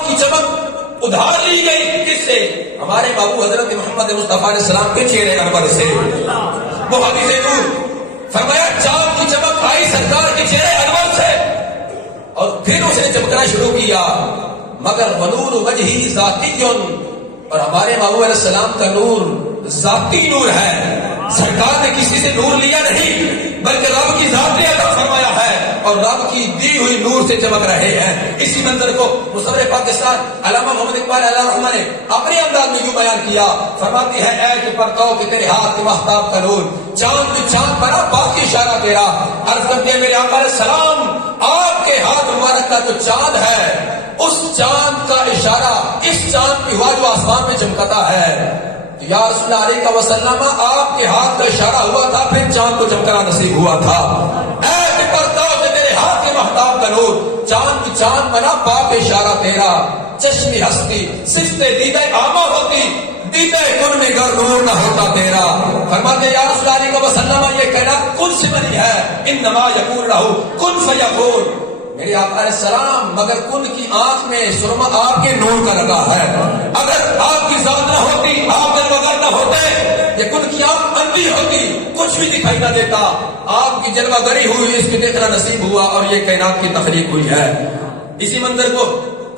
کی چمک ادھار لی گئی کس سے؟ ہمارے بابو حضرت محمد مصطفیٰ علیہ السلام کے چہرے انور سے. وہ حدیث نور فرمایا چاند کی چمک آئی سرکار کے چہرے انور سے اور پھر اس نے چمکنا شروع کیا. مگر ونور وجہی ذاتی، اور ہمارے بابو علیہ السلام کا نور ذاتی نور ہے. سرکار نے کسی سے نور لیا نہیں بلکہ رب کی ذات نے عطا فرمایا ہے اور رب کی دی ہوئی نور سے چمک رہے ہیں. اسی منظر کو مصور پاکستان علامہ محمد اقبال علیہ الرحمہ نے اپنے انداز میں یوں بیان کیا. فرماتی ہے اے کہ پرتاؤ کہ تیرے ہاتھ کے مہتاب کا نور، چاند چاند بنا باقی اشارہ تیرا. عرض کرتے ہیں میرے آقا علیہ السلام آپ کے ہاتھ مبارک کا جو چاند ہے اس چاند کا اشارہ اس چاند کی ہوا جو آسمان میں چمکتا ہے. یا رسول اللہ علیہ وسلم آپ کے ہاتھ کا اشارہ ہوا تھا پھر چاند کو چمکنا نصیب ہوا تھا. اے کہ پرتاؤ کہ تیرے ہاتھ کے مہتاب کا نور، چاند کی چاند بنا باپ اشارہ تیرا. چشمی ہستی صفت دیدہ عامہ ہوتی، دیدہ کن میں گر نور نہ ہوتا تیرا. فرماتے یا رسول اللہ علیہ وسلم یہ کائنات کن سے بنی ہے، انما یکون لہو کن فیکون. میرے آقا علیہ السلام مگر کن کی آنکھ میں سرما آپ کے نور کا لگا ہے. اگر آپ کی ذات نہ ہوتی، آپ کے بغیر نہ ہوتے، یہ کن کی آنکھ اندھی ہوتی، کچھ بھی دکھائی نہ دیتا. آپ کی جلوہ گری ہوئی، اس کے دیکھنا نصیب ہوا اور یہ کائنات کی تخلیق ہوئی ہے. اسی منظر کو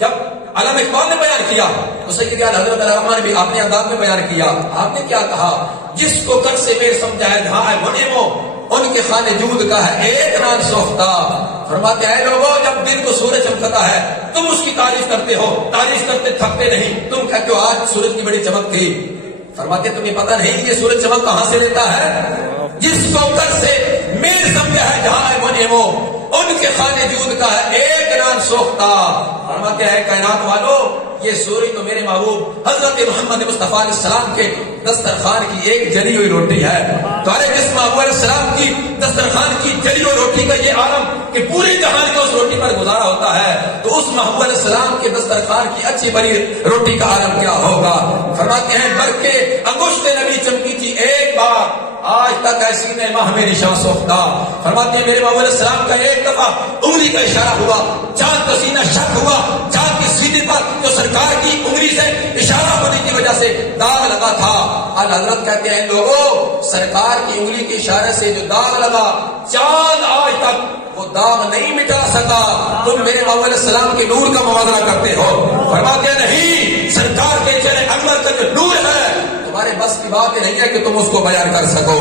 جب علامہ اقبال نے بیان کیا تو سید اعلی حضرت علامہ نے بھی اپنے انداز میں بیان کیا. آپ نے کیا کہا؟ جس کو کر سے میر سمجھا ہے جہاں ہے منعمو، ان کے خانے جود کا ہے ایک نام سوختہ. فرماتے ہیں لوگوں جب دن کو سورج چمکتا ہے تم اس کی تعریف کرتے ہو، تعریف کرتے تھکتے نہیں. تم کہتے ہو آج سورج کی بڑی چمک تھی. فرماتے تمہیں پتہ نہیں یہ سورج چمک کہاں سے لیتا ہے؟ جس کو کر سے میر سمجھا ہے جہاں ہے منعمو، ان کے خانے جود کا ہے ایک نام سوختہ. فرماتے ہیں کائنات والو یہ سوری تو میرے محبوب حضرت محمد مصطفیٰ علیہ السلام کے دسترخوان کی ایک جلی ہوئی روٹی ہے. تمہارے جس محبوب علیہ السلام کی دسترخوان کی جلی ہوئی روٹی کا یہ عالم کہ پورے جہان کا اس روٹی پر گزارا ہوتا ہے، تو اس محبوب علیہ السلام کے دسترخوان کی اچھی بڑی روٹی کا عالم کیا ہوگا. فرماتے ہیں بر کے انگشت نبی چمکی تھی ایک بار، آج تک ایسی نے ماہ میں نشان سوختہ. فرماتے ہیں میرے محبوب علیہ السلام کا ایک دفعہ انگلی کا اشارہ ہوا، چاند کا سینہ شک ہوا، چاند کی سیدھے پر جو سرکار کی انگلی سے اشارہ ہونے کی وجہ سے داغ لگا تھا. ال حضرت کہتے ہیں لوگوں سرکار کی انگلی کے اشارے سے جو داغ لگا چاند آج تک وہ داغ نہیں مٹا سکا. تم میرے محبوب علیہ السلام کے نور کا موازنہ کرتے ہو. فرماتے ہیں نہیں، سرکار کے چہرے انور تک نور ہے، تمہارے بس کی بات نہیں ہے کہ تم اس کو بیان کر سکو.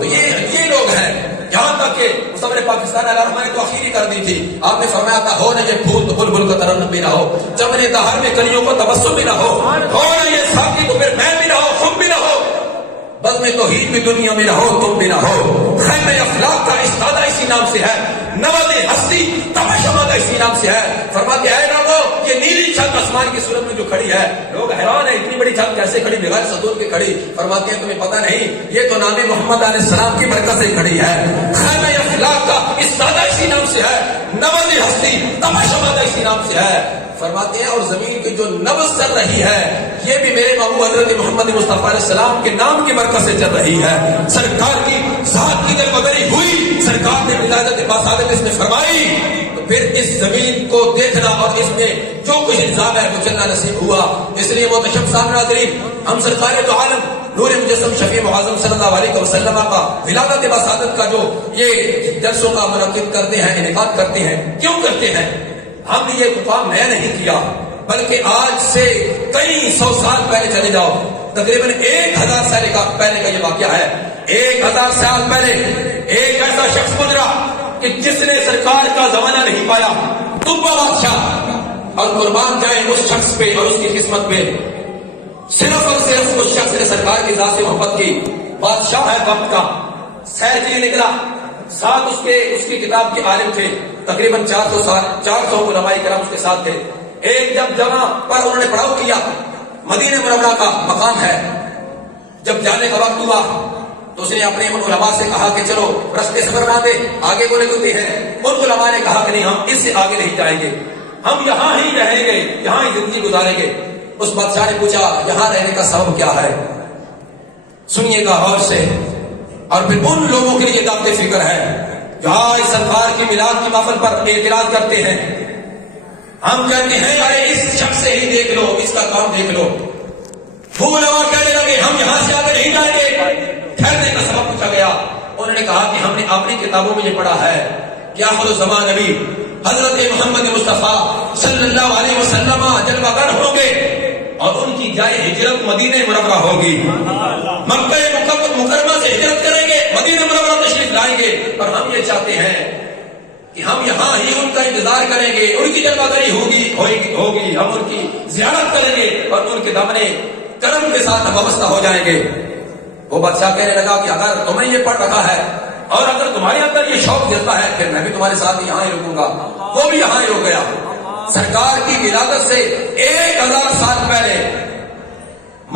تو یہ لوگ ہیں. یہاں تک کہ مصور پاکستان علیہ الرحمہ نے تو اخیری کر دی تھی. آپ نے فرمایا تھا ہو نہ یہ پھول تو بلبل کا ترنم بھی نہ ہو، چمن دہر میں کلیوں کو تبسم بھی نہ ہو نہ یہ ساقی تو پھر میں بھی نہ ہو، تم بھی نہ ہو، بزم توحید بھی دنیا میں نہ ہو، تم بھی نہ ہو. خیمہ افلاق کا استادہ اسی نام سے ہے، نواد ہستی تماشماد اسی نام سے ہے. فرماتے ہیں لوگوں یہ نیلی چھت آسمان کی صورت میں جو کھڑی ہے، لوگ حیران ہیں اتنی بڑی چھت کیسے کھڑی بغیر ستون کے کھڑی. فرماتے ہیں تمہیں پتہ نہیں یہ تو نام محمد علیہ السلام کی برکت سے کھڑی ہے. خیمہ افلاق کا استادہ اسی نام سے ہے، نواد ہستی تماشماد اسی نام سے ہے. فرماتے ہیں اور زمین کی جو نبض چل رہی ہے یہ بھی میرے محبوب حضرت محمد مصطفیٰ علیہ السلام کے نام کی برکت سے چل رہی ہے. سرکار کی ذات کی جب مدری ہوئی، سرکار نے ولادت باسادت اس میں فرمائی، تو پھر اس زمین کو دیکھنا اور اس میں جو کچھ نظام ہے وہ چلنا نصیب ہوا. اس لیے محتشم سامنے حاضرین، ہم سرکار تو عالم نور مجسم شفیع معظم صلی اللہ علیہ وسلم کا ولادت باسادت کا جو یہ جلسوں کا منعقد کرتے ہیں، انعقاد کرتے ہیں. کیوں کرتے ہیں؟ ہم نے یہ مقام نیا نہیں کیا بلکہ آج سے کئی سو سال پہلے چلے جاؤ، تقریباً 1000 سال پہلے کا یہ واقعہ ہے. 1000 سال پہلے ایک ایسا شخص گزرا کہ جس نے سرکار کا زمانہ نہیں پایا، تبا بادشاہ، اور قربان جائے اس شخص پہ اور اس کی قسمت پہ. صرف اور صرف اس شخص نے سرکار کی ذات سے محبت کی. بادشاہ ہے وقت کا، سیر کے لیے نکلا، ساتھ اس کی کتاب کے عالم تھے، تقریباً 400 علماء کرام اس کے ساتھ تھے. ایک جب جگہ پر انہوں نے پڑاؤ کیا، مدینہ منورہ کا مقام ہے. جب جانے کا وقت ہوا تو اس نے اپنے ان علماء سے کہا کہ چلو رستے سے فرما دے، آگے کو نکلتے ہیں. ان علماء نے کہا کہ نہیں، ہم اس سے آگے نہیں جائیں گے، ہم یہاں ہی رہیں گے، یہاں ہی زندگی گزاریں گے. اس بادشاہ نے پوچھا یہاں رہنے کا سبب کیا ہے؟ سنیے گا غور سے. اور پھر ان لوگوں کے لیے دعوت فکر ہے جو آج سرکار کی میلاد کی محفل پر اعتراض کرتے ہیں. ہم کہتے ہیں ارے اس شخص مقام دیکھ لو. وہ علماء کہنے لگے ہم یہاں سے آگے نہیں جائیں گے. ٹھہرنے کا سبب پوچھا گیا. انہوں نے کہا کہ ہم نے اپنی کتابوں میں یہ پڑھا ہے کہ آخر الزمان نبی حضرت محمد مصطفیٰ صلی اللہ علیہ وسلم جلوہ گر ہوں گے اور ان کی جائے ہجرت مدینہ منورہ ہوگی. مکہ مکرمہ سے ہجرت کریں گے, مدینہ منورہ تشریف لائیں گے. اور ہم یہ چاہتے ہیں کہ ہم یہاں ہی ان کا انتظار کریں گے, ان کی جلوہ گری ہوگی, ہم ان کی زیارت کریں گے اور ان کے دامنے کرم کے ساتھ وابستہ ہو جائیں گے. وہ بادشاہ کہنے لگا کہ اگر تمہیں یہ پڑھ رکھا ہے اور اگر تمہارے اندر یہ شوق جلتا ہے پھر میں بھی تمہارے ساتھ یہاں ہی رکوں گا. وہ بھی یہاں ہی رک گیا. سرکار کی ولادت سے 1000 سال پہلے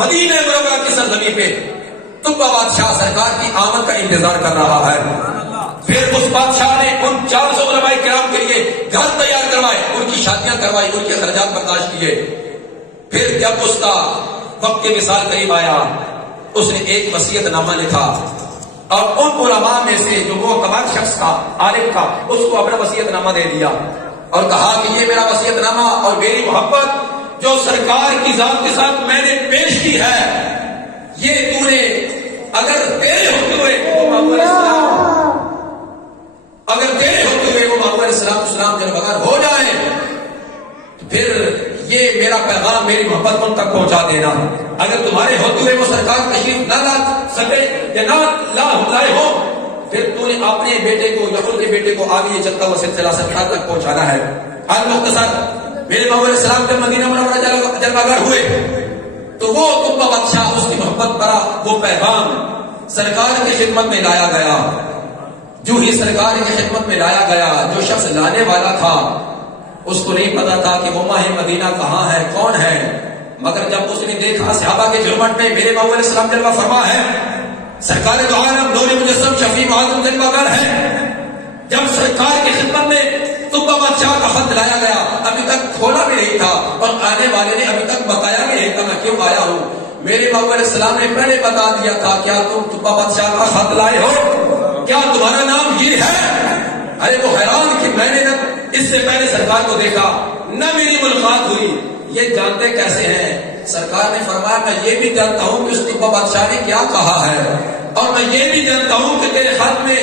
مدینہ منورہ کی سرزمین پہ تبا بادشاہ سرکار کی آمد کا انتظار کر رہا ہے. پھر اس بادشاہ نے ان 400 علماء کرام کے لیے گھر تیار کروائے, ان کی شادیاں کروائی, ان کے اخراجات برداشت کیے. پھر جب اس کا وقت کے وصال قریب آیا اس نے ایک وصیت نامہ لکھا اور ان علماء میں سے جو وہ تمام شخص کا عالم تھا اس کو اپنا وصیت نامہ دے دیا اور کہا کہ یہ میرا وصیت نامہ اور میری محبت جو سرکار کی ذات کے ساتھ میں نے پیش کی ہے, یہ تو نے اگر تیرے ہوتے ہوئے وہ محمد علیہ السلام اگر تیرے ہوتے ہوئے وہ محمد علیہ السلام جب بغیر ہو جائے تو پھر یہ میرا پیغام میری محبت ان تک پہنچا دینا. اگر تمہارے ہوتے ہوئے وہ سرکار تشریف نہ لا سکے یا نہ لائے ہو پھر تو نے اپنے بیٹے کو یا ان کے بیٹے کو آگے یہ چلتا ہوا سلسلہ سرکار تک پہنچانا ہے. مختصر میرے محمد علیہ السلام جب مدینہ منورہ جلوہ گر ہوئے تو وہ تبا بادشاہ اس کی محبت بڑا وہ پیغام سرکار کی خدمت میں لایا گیا. جو ہی سرکار کی خدمت میں لایا گیا, جو شخص لانے والا تھا اس کو نہیں پتا تھا کہ وہ ماہ مدینہ کہاں ہے, کون ہے. مگر جب اس نے دیکھا صحابہ کے جھرمٹ میں میرے محمد علیہ السلام جلوہ فرما ہے, سرکار دو عالم نور مجسم شفیع معظم جلوہ گر ہے. جب سرکار کی خدمت میں تبا بادشاہ کا خط لایا گیا, ابھی تک کھولا بھی نہیں تھا اور آنے والے نے ابھی تک بتایا بھی نہیں تھا میں کیوں آیا ہوں. میرے محمد علیہ السلام نے پہلے بتا دیا تھا کیا تم تبا بادشاہ کا خط لائے ہو, کیا تمہارا نام یہ ہے. ارے وہ حیران کہ میں نے اس سے پہلے سرکار کو دیکھا نہ میری ملاقات ہوئی, یہ جانتے کیسے ہیں. سرکار نے فرمایا میں یہ بھی جانتا ہوں کہ اس تبا بادشاہ نے کیا کہا ہے اور میں یہ بھی جانتا ہوں کہ تیرے خط میں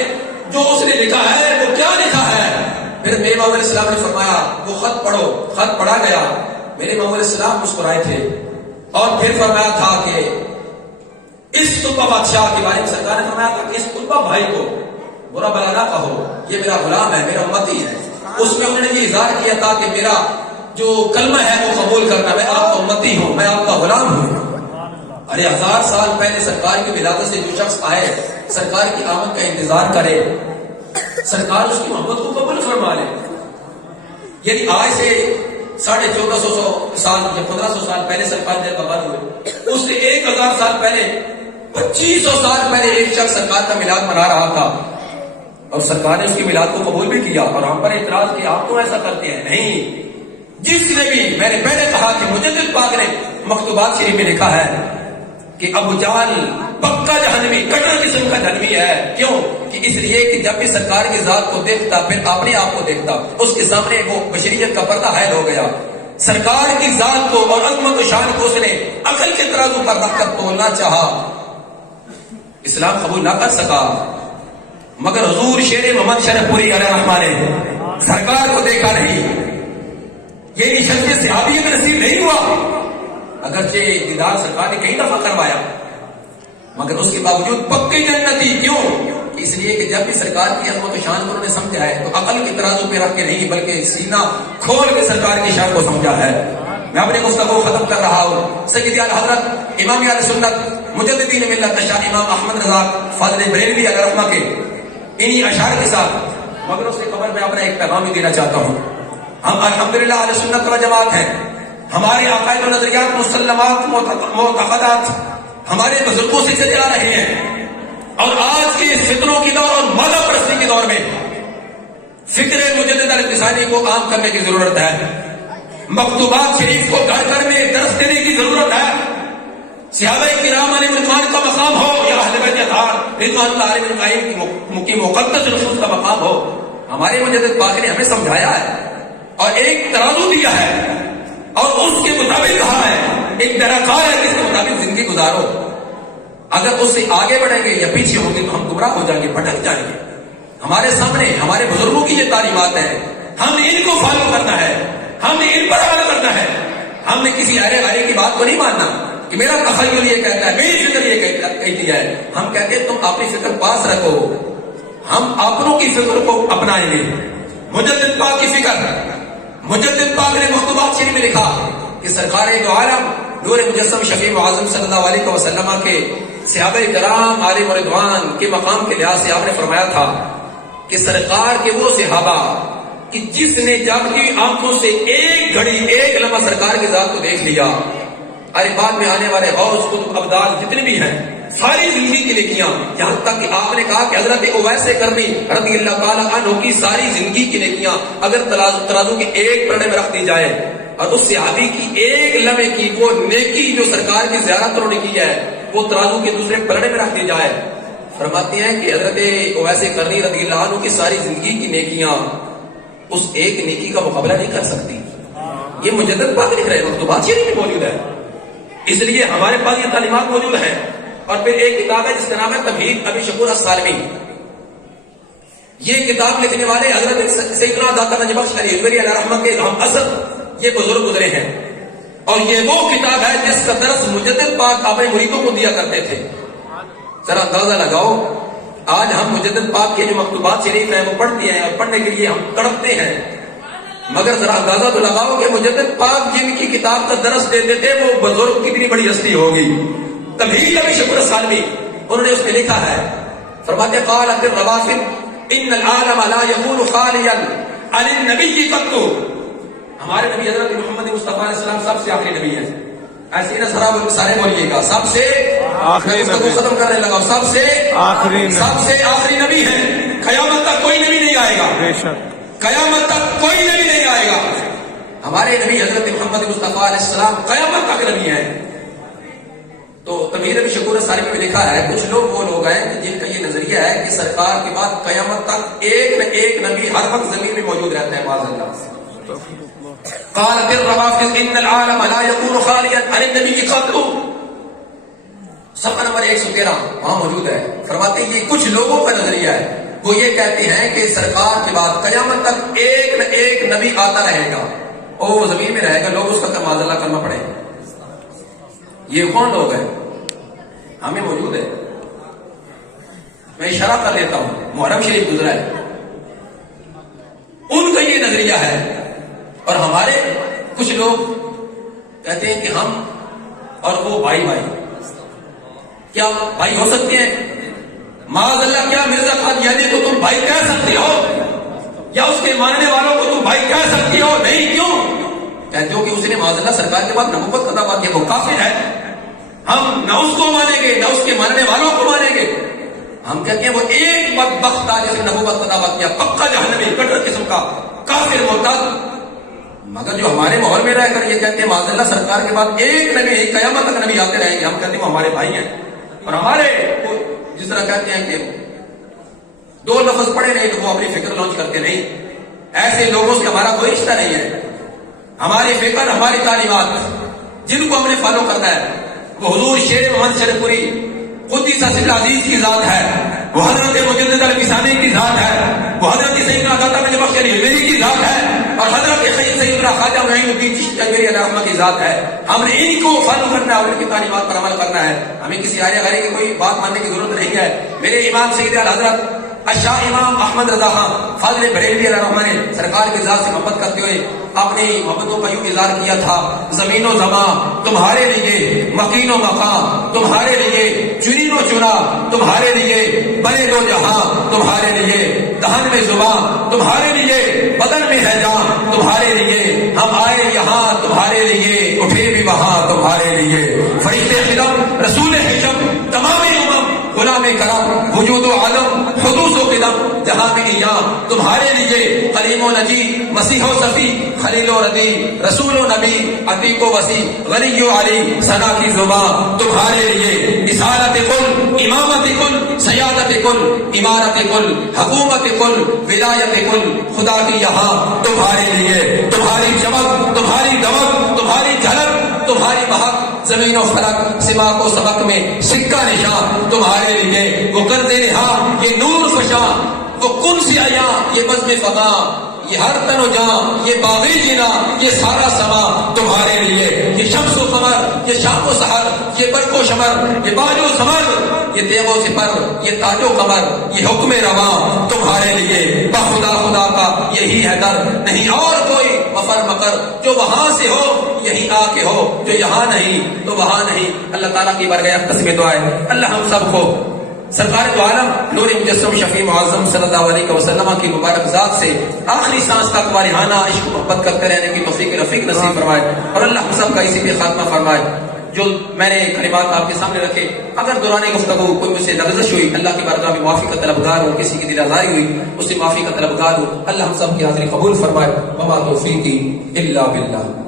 جو اس نے لکھا ہے وہ کیا لکھا ہے. پھر میرے محمد علیہ السلام نے فرمایا وہ خط پڑھو. خط پڑھا گیا. میرے محمد علیہ السلام مسکرائے تھے اور پھر فرمایا تھا کہ اس تبا بادشاہ کے بارے میں سرکار نے فرمایا تھا کہ اس تبا بھائی کو برا بلا نہ کہو, یہ میرا غلام ہے, میرا امتی ہے. اس میں انہوں نے یہ اظہار کیا تھا کہ میرا جو کلمہ ہے وہ قبول کرنا, میں آپ کا امتی ہوں, میں آپ کا غلام ہوں. ارے 1000 سال پہلے سرکار کی ولادت سے جو شخص آئے سرکار کی آمد کا انتظار کرے, سرکار اس کی محبت کو قبول فرما لے. یعنی آج سے 1450 سال یا 1500 سال پہلے سرکار جب بغیر ہوئے, اس سے 1000 سال پہلے 2500 سال پہلے ایک شخص سرکار کا میلاد منا رہا تھا اور سرکار نے اس کی میلاد کو قبول بھی کیا اور ہم پر اعتراض کیا آپ تو ایسا کرتے ہیں. نہیں, جس نے بھی, میں نے پہلے کہا کہ مجدد پاک نے مکتوبات شریف میں لکھا ہے کہ ابو جہل پکا جہنمی, کٹر قسم کا جہنمی ہے. کیوں کہ اس لیے کہ جب بھی سرکار کی ذات کو دیکھتا پھر اپنے آپ کو دیکھتا, اس کے سامنے وہ بشریت کا پردہ حائل ہو گیا. سرکار کی ذات کو اور عظمت و شان کو اس نے عقل کے ترازو پر رکھ کر تولنا چاہا, اسلام قبول نہ کر سکا. مگر حضور شیر محمد شرف پوری علیہ رحمہ نے سرکار کو دیکھا نہیں, یہ شخص صحابیت نصیب نہیں ہوا. اگرچہ دیدار سرکار نے کئی دفعہ کروایا مگر اس کے باوجود پکی جنتی. کیوں؟ اس لیے کہ جب بھی سرکار کی عظمت و شان کو انہوں نے سمجھا ہے تو عقل کے ترازو پہ رکھ کے نہیں بلکہ سینہ کھول کے سرکار کی شان کو سمجھا ہے. میں اپنے گفتگو ختم کر رہا ہوں. سیدی اعلی حضرت امام اہل سنت مجددین ملت شاہ امام احمد رضا فاضل بریلوی علیہ رحمہ کے انہی اشعار کے ساتھ مگر اس کے قبر میں اپنا ایک پیغام بھی دینا چاہتا ہوں. ہم الحمدللہ اہل سنت و جماعت ہیں. ہمارے عقائد و نظریات, مسلمات, معتقدات ہمارے بزرگوں سے چلے آ رہے ہیں اور آج کے فتنوں کے دور اور مادہ پرستی کے دور میں فکر مجدد الاقتصادی کو عام کرنے کی ضرورت ہے. مکتوبات شریف کو گھر گھر میں درس دینے کی ضرورت ہے. صحابہ کرام علیہ رضوان کا مقام ہو یا اہل بیت اطہار رضوان اللہ علیہم کی مقدس نصوص کا مقام ہو, ہمارے مجدد پاک نے ہمیں سمجھایا ہے اور ایک ترازو دیا ہے اور اس کے مطابق کہا ہے ایک درکار ہے جس کے مطابق زندگی گزارو. اگر اس سے آگے بڑھیں گے یا پیچھے ہوں گے تو ہم گمراہ ہو جائیں گے, بھٹک جائیں گے. ہمارے سامنے ہمارے بزرگوں کی یہ تعلیمات ہیں, ہم نے ان کو فالو کرنا ہے, ہم نے ان پر عمل کرنا ہے. ہم نے کسی ارے غیرے کی بات کو نہیں ماننا کہ میرا تخیل یہ کہتا ہے, میری فکر یہ کہتی ہے. ہم کہتے ہیں تم اپنی فکر پاس رکھو, ہم اپنوں کی فکر کو اپنائیں گے. مجدد پاک کی فکر, مجدد پاک نے مکتوبات شریف میں لکھا کہ سرکار دو عالم نور مجسم شفیع اعظم صلی اللہ علیہ وسلم کے صحابہ کرام عالم و رضوان کے مقام کے لحاظ سے آپ نے فرمایا تھا کہ سرکار کے وہ صحابہ کہ جس نے جاگتی آنکھوں سے ایک گھڑی ایک لمحہ سرکار کی ذات کو دیکھ لیا, ارے بعد میں آنے والے غوث قطب ابدال جتنے بھی ہیں ساری زندگی کی نیکیاں, یہاں تک کہ آپ نے کہا کہ حضرت اویس کرنی رضی اللہ تعالی عنہ کی ساری زندگی کی نیکیاں اگر ترازو کے ایک پلڑے میں رکھ دی جائے اور اس صحابی کی ایک لمحے کی وہ نیکی جو سرکار کی زیارت انہوں نے کی ہے وہ ترازو کے دوسرے پلڑے میں رکھ دی جائے, فرماتے ہیں کہ حضرت اویس کرنی رضی اللہ عنہ کی ساری زندگی کی نیکیاں اس ایک نیکی کا مقابلہ نہیں کر سکتی. یہ مجدد پاک لکھ رہے ہیں, مکتوبات شریف میں موجود ہے. اس لیے ہمارے پاس یہ تعلیمات موجود ہیں. اور پھر ایک کتاب ہے جس کا نام ہے تمہید ابی شکور السالمی. یہ کتاب لکھنے والے حضرت سیدنا داتا نجبخش علی علیہ رحمہ کے ہم اصل یہ بزرگ گزرے ہیں, اور یہ وہ کتاب ہے جس کا درس مجدد پاک اپنے مریدوں کو دیا کرتے تھے. ذرا اندازہ لگاؤ, آج ہم مجدد پاک کے جو مکتوبات شریف ہیں وہ پڑھتے ہیں اور پڑھنے کے لیے ہم تڑپتے ہیں, مگر ذرا اندازہ تو لگاؤ کہ مجدد پاک جن کی کتاب کا درس دیتے تھے وہ بزرگ کتنی بڑی ہستی ہوگی. تمہید ابی شکور السالمی انہوں نے اس میں لکھا ہے, فرماتے قالت الروافد ان العالم لا يكون خاليا عن النبي قط. ہمارے نبی حضرت محمد مصطفیٰ علیہ السلام سب سے آخری نبی ہیں. ایسے نہ سارے بولیے گا, سب سے آخری نبی, ختم کرنے لگا, سب سے آخری نبی ہے. قیامت تک کوئی نبی نہیں آئے گا, قیامت تک کوئی نبی نہیں آئے گا. ہمارے نبی حضرت محمد مصطفیٰ علیہ السلام قیامت تک نبی ہیں. تو تمہید ابی شکور السالمی میں لکھا ہے کچھ لوگ وہ لوگ ہیں جن کا یہ نظریہ ہے کہ سرکار کے بعد قیامت تک ایک نہ ایک نبی ہر وقت زمین میں موجود رہتا ہے. معاذ اللہ. قالت الروافد ان العالم لا يكون خاليا عن النبي قط. صفحہ نمبر 113 وہاں موجود ہے. فرماتے ہیں یہ کچھ لوگوں کا نظریہ ہے, وہ یہ کہتے ہیں کہ سرکار کے بعد قیامت تک ایک نہ ایک نبی آتا رہے گا اور وہ زمین میں رہے گا, لوگ اس کا معاذ اللہ کرنا پڑے گا. یہ کون لوگ ہیں؟ ہمیں موجود ہے. میں اشارہ کر لیتا ہوں, محرم شریف گزرا ہے, ان کا یہ نظریہ ہے. اور ہمارے کچھ لوگ کہتے ہیں کہ ہم اور وہ بھائی بھائی, کیا بھائی ہو سکتے ہیں؟ معاذ اللہ, کیا مرزا قادیانی کو تم بھائی کہہ سکتے ہو یا اس کے ماننے والوں کو تم بھائی کہہ سکتی ہو؟ نہیں. کیوں؟ کہتے ہو کہ اس نے معاذ اللہ سرکار کے بعد نبوت کا دعویٰ کیا, وہ کافر ہے. ہم نہ اس کو مانیں گے نہ اس کے ماننے والوں کو مانیں گے. ہم کہتے ہیں وہ ایک بدبخت تھا جس نے نبوت کا دعویٰ کیا, پکا جہنمی, کٹر قسم کا کافر مرتد. مگر جو ہمارے ماحول میں رہ کر یہ کہتے ہیں معاذ اللہ سرکار کے بعد ایک نبی ایک قیامت تک نبی آتے رہیں گے, ہم کہتے ہیں وہ ہمارے بھائی ہیں. اور ہمارے جس طرح کہتے ہیں کہ دو لفظ پڑھے نہیں تو وہ اپنی فکر لانچ کرتے نہیں, ایسے لوگوں سے ہمارا کوئی رشتہ نہیں ہے. ہماری فکر, ہماری تعلیمات جن کو ہم نے فالو کرنا ہے وہ حضور شیر محمد شریف پوری قدس سر العزیز کی ذات ہے, وہ حضرت مجدد الفسانی کی ذات ہے, وہ حضرت سیدنا داتا نجبخش علی علیہ کی ذات ہے, اور حضرت سیدنا خواجہ معین الدین چشتی علیہ رحمہ کی ذات ہے. ہم نے ان کو فالو کرنا ہے اور ان کی تعلیمات پر عمل کرنا ہے. ہمیں کسی آرے غیرے کی کوئی بات ماننے کی ضرورت نہیں ہے. میرے امام سید الحضرت شاہ امام احمد رضا خان فاضل بریلوی علیہ رحمہ نے سرکار کی ذات سے محبت کرتے ہوئے اپنی محبتوں کا یوں اظہار کیا تھا, زمین و زمان تمہارے لیے, مکین و مقام تمہارے لیے, چنین و چنا تمہارے لیے, بنے دو جہاں تمہارے لیے, دہن میں زبان تمہارے لیے, بدن میں ہے جان تمہارے لیے, ہم آئے یہاں تمہارے لیے, اٹھے بھی وہاں تمہارے لیے. فرشتے خدم رسول حشم تمام امم غلام کرم وجود و عالم حدوث و قدم جہاں میں ایام تمہارے لیے, قلیم و نجی مسیح و صفی خلیل و ردی رسول و نبی عتیق و وسیع غنی و علی ثنا کی زبان تمہارے لیے, رسالت کل امامت کل سیادت کل امارت کل حکومت کل ولایت کل خدا کی یہاں تمہارے لیے. تمہاری چمک, تمہاری دمک, تمہاری جھلک, تمہاری بہک زمین و فلک سماق و سبق میں سکہ نشان تمہارے لیے، وہ گرد نہا یہ نور فشاں، وہ کن سے عیاں یہ بزم فغاں، یہ ہر تن و جان یہ باغی جینا یہ سارا سما تمہارے لیے، یہ شمس و قمر یہ شام و سحر یہ برق و شمر یہ باج و سمر یہ تیغ و سپر یہ تاج و قمر یہ حکم رواں تمہارے لیے، بخدا خدا کا یہی ہے در نہیں اور کوئی مفر مکر، جو وہاں سے ہو یہی آ کے ہو، جو یہاں نہیں تو وہاں نہیں۔ اللہ تعالیٰ کی بارگاہ قسم دعا ہے اللہ ہم سب کو سرکار دو عالم نور مجسم شفیع معظم صلی اللہ علیہ وسلم کی مبارک ذات سے آخری سانس تک والہانہ عشق محبت کرتے رہنے کی توفیق رفیق نصیب فرمائے، اور اللہ ہم سب کا اسی پہ خاتمہ فرمائے۔ جو میں نے کلمات آپ کے سامنے رکھے، اگر دوران گفتگو کوئی مجھ سے لغزش ہوئی، اللہ کی بارگاہ میں معافی کا طلبگار ہو، کسی کی دل آزاری ہوئی اس سے معافی کا طلبگار ہو، اللہ ہم سب کی حاضری قبول فرمائے۔ وما توفیقی الا باللہ۔